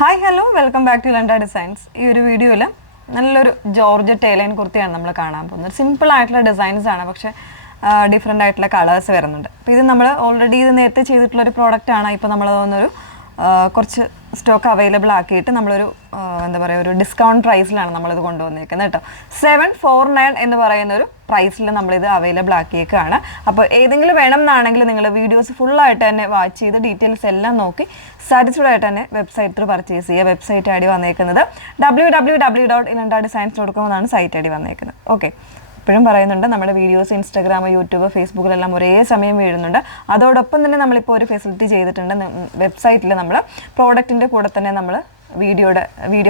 Hi hello welcome back to Lunda designs. ഈ ഒരു വീഡിയോയിൽ നല്ലൊരു ജോർജറ്റ് എയർലൈൻ കുർത്തിയാണ് നമ്മൾ കാണാൻ പോകുന്നത്. സിമ്പിൾ ആയിട്ടുള്ള ഡിസൈൻസ് ആണ്, പക്ഷേ ഡിഫറെൻ്റ് ആയിട്ടുള്ള കളേഴ്സ് വരുന്നുണ്ട്. അപ്പോൾ ഇത് നമ്മൾ ഓൾറെഡി ഇത് നേരത്തെ ചെയ്തിട്ടുള്ളൊരു പ്രോഡക്റ്റാണ്. ഇപ്പോൾ നമ്മൾ തോന്നുന്നൊരു കുറച്ച് സ്റ്റോക്ക് അവൈലബിൾ ആക്കിയിട്ട് നമ്മളൊരു എന്താ പറയുക, ഒരു ഡിസ്കൗണ്ട് പ്രൈസിലാണ് നമ്മളിത് കൊണ്ടുവന്നിരിക്കുന്നത് കേട്ടോ. 749 എന്ന് പറയുന്ന ഒരു പ്രൈസിൽ നമ്മളിത് അവൈലബിൾ ആക്കിയേക്കാണ്. അപ്പോൾ ഏതെങ്കിലും വേണം എന്നാണെങ്കിൽ നിങ്ങൾ വീഡിയോസ് ഫുള്ളായിട്ട് തന്നെ വാച്ച് ചെയ്ത് ഡീറ്റെയിൽസ് എല്ലാം നോക്കി സാറ്റിസ്ഫൈഡ് ആയിട്ട് തന്നെ വെബ്സൈറ്റിൽ പർച്ചേസ് ചെയ്യുക. വെബ്സൈറ്റ് ഐ ഡി വന്നേക്കുന്നത് www.ilandadesigns.com എന്നാണ് സൈറ്റ് ഐ ഡി വന്നേക്കുന്നത്. ഓക്കെ, എപ്പോഴും പറയുന്നുണ്ട്, നമ്മുടെ വീഡിയോസ് ഇൻസ്റ്റാഗ്രാം, യൂട്യൂബ്, ഫേസ്ബുക്കിലെല്ലാം ഒരേ സമയം വീഴുന്നുണ്ട്. അതോടൊപ്പം തന്നെ നമ്മളിപ്പോൾ ഒരു ഫെസിലിറ്റി ചെയ്തിട്ടുണ്ട്. വെബ്സൈറ്റിൽ നമ്മൾ പ്രോഡക്റ്റിൻ്റെ കൂടെ തന്നെ നമ്മൾ വീഡിയോ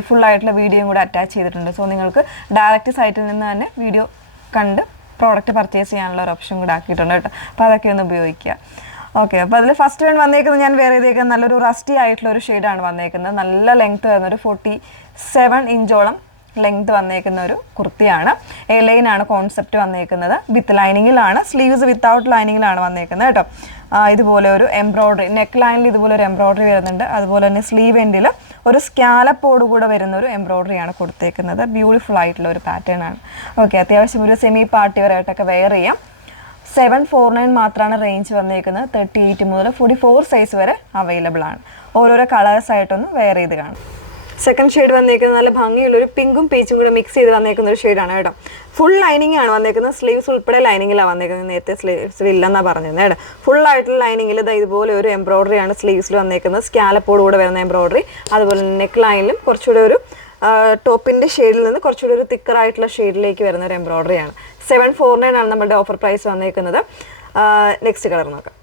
ഫുള്ളായിട്ടുള്ള വീഡിയോയും കൂടെ അറ്റാച്ച് ചെയ്തിട്ടുണ്ട്. സോ നിങ്ങൾക്ക് ഡയറക്റ്റ് സൈറ്റിൽ നിന്ന് തന്നെ വീഡിയോ കണ്ട് പ്രോഡക്റ്റ് പർച്ചേസ് ചെയ്യാനുള്ള ഒരു ഓപ്ഷൻ കൂടെ ആക്കിയിട്ടുണ്ട് കേട്ടോ. അപ്പോൾ അതൊക്കെ ഒന്ന് ഉപയോഗിക്കുക. ഓക്കെ, അപ്പോൾ അതിൽ ഫസ്റ്റ് വൺ വന്നേക്കുന്നത് ഞാൻ വേറെ ചെയ്തേക്കുന്നത് നല്ലൊരു റസ്റ്റി ആയിട്ടുള്ള ഒരു ഷെയ്ഡാണ് വന്നേക്കുന്നത്. നല്ല ലെങ്ത്ത് വരുന്നൊരു 47 ഇഞ്ചോളം ലെങ്ത് വന്നേക്കുന്ന ഒരു കുർത്തിയാണ്. എ ലൈനാണ് കോൺസെപ്റ്റ് വന്നേക്കുന്നത്. വിത്ത് ലൈനിങ്ങിലാണ്, സ്ലീവ്സ് വിത്തൗട്ട് ലൈനിങ്ങിലാണ് വന്നേക്കുന്നത് കേട്ടോ. ഇതുപോലെ ഒരു എംബ്രോയ്ഡറി, നെക്ക് ലൈനിൽ ഇതുപോലെ ഒരു എംബ്രോയ്ഡറി വരുന്നുണ്ട്. അതുപോലെ തന്നെ സ്ലീവ് എൻഡിൽ ഒരു സ്കാലപ്പോട് കൂടെ വരുന്ന ഒരു എംബ്രോയ്ഡറിയാണ് കൊടുത്തേക്കുന്നത്. ബ്യൂട്ടിഫുൾ ആയിട്ടുള്ള ഒരു പാറ്റേൺ ആണ്. ഓക്കെ, അത്യാവശ്യം ഒരു സെമി പാർട്ടി വരെയായിട്ടൊക്കെ വെയർ ചെയ്യാം. 749 മാത്രമാണ് റേഞ്ച് വന്നേക്കുന്നത്. 38 മുതൽ 44 സൈസ് വരെ അവൈലബിൾ ആണ്. ഓരോരോ കളേഴ്സ് ആയിട്ടൊന്ന് വെയർ ചെയ്ത് കാണും. സെക്കൻഡ് ഷെയ്ഡ് വന്നേക്കുന്നത് നല്ല ഭംഗിയുള്ളൊരു പിങ്കും പീച്ചും കൂടെ മിക്സ് ചെയ്ത് വന്നേക്കുന്ന ഒരു ഷെയ്ഡാണ് കേട്ടോ. ഫുൾ ലൈനിങ് ആണ് വന്നേക്കുന്നത്. സ്ലീവ്സ് ഉൾപ്പെടെ ലൈനിങ്ങിലാണ് വന്നേക്കുന്നത്. നേരത്തെ സ്ലീവ്സിൽ ഇല്ലെന്നാണ് പറഞ്ഞത് കേട്ടോ. ഫുൾ ആയിട്ടുള്ള ലൈനിങ്ങിൽ ഇതുപോലെ ഒരു എംബ്രോയ്ഡറി ആണ് സ്ലീവ്സിൽ വന്നേക്കുന്നത്. സ്കാലപ്പോട് കൂടെ വരുന്ന എംബ്രോയ്ഡറി. അതുപോലെ നെക്ക് ലൈനിലും കുറച്ചുകൂടെ ഒരു ടോപ്പിൻ്റെ ഷെയ്ഡിൽ നിന്ന് കുറച്ചുകൂടി ഒരു തിക്കറായിട്ടുള്ള ഷെയ്ഡിലേക്ക് വരുന്ന ഒരു എംബ്രോയ്ഡറി ആണ്. 749 ആണ് നമ്മുടെ ഓഫർ പ്രൈസ് വന്നേക്കുന്നത്. നെക്സ്റ്റ് കളർ നോക്കാം.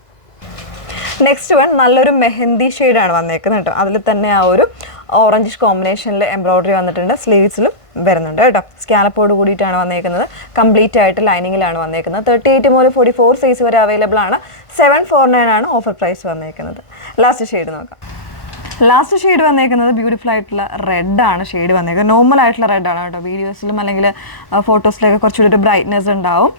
നെക്സ്റ്റ് വൺ നല്ലൊരു മെഹന്തി ഷെയ്ഡാണ് വന്നേക്കുന്നത് കേട്ടോ. അതിൽ തന്നെ ആ ഒരു ഓറഞ്ച് കോമ്പിനേഷനിൽ എംബ്രോയ്ഡറി വന്നിട്ടുണ്ട്. സ്ലീവ്സിലും വരുന്നുണ്ട് കേട്ടോ. സ്കാലപ്പോട് കൂടിയിട്ടാണ് വന്നേക്കുന്നത്. കംപ്ലീറ്റ് ആയിട്ട് ലൈനിങ്ങിലാണ് വന്നേക്കുന്നത്. 38 മുതൽ 44 സൈസ് വരെ അവൈലബിൾ ആണ്. 749 ആണ് ഓഫർ പ്രൈസ് വന്നേക്കുന്നത്. ലാസ്റ്റ് ഷെയ്ഡ് നോക്കാം. ലാസ്റ്റ് ഷെയ്ഡ് വന്നേക്കുന്നത് ബ്യൂട്ടിഫുൾ ആയിട്ടുള്ള റെഡാണ് ഷെയ്ഡ് വന്നേക്കുന്നത്. നോർമൽ ആയിട്ടുള്ള റെഡാണ് കേട്ടോ. വീഡിയോസിലും അല്ലെങ്കിൽ ഫോട്ടോസിലൊക്കെ കുറച്ചുകൂടി ഒരു ബ്രൈറ്റ്നെസ് ഉണ്ടാവും.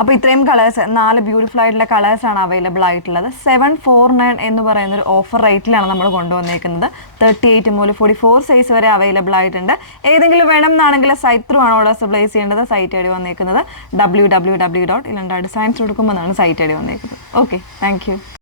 അപ്പോൾ ഇത്രയും കളേഴ്സ്, 4 ബ്യൂട്ടിഫുൾ ആയിട്ടുള്ള കളേഴ്സാണ് അവൈലബിൾ ആയിട്ടുള്ളത്. 749 എന്ന് പറയുന്ന ഒരു ഓഫർ റേറ്റിലാണ് നമ്മൾ കൊണ്ടുവന്നേക്കുന്നത്. 38 മുതൽ 44 സൈസ് വരെ അവൈലബിൾ ആയിട്ടുണ്ട്. ഏതെങ്കിലും വേണം എന്നാണെങ്കിൽ സൈറ്റ് ത്രൂ ആണ് ഓർഡേഴ്സ് പ്ലേസ് ചെയ്യേണ്ടത്. സൈറ്റ് ഐ ഡി വന്നേക്കുന്നത് www.ilandadesigns.com എന്നാണ് സൈറ്റ് ഐ ഡി വന്നേക്കുന്നത്. Okay, thank you.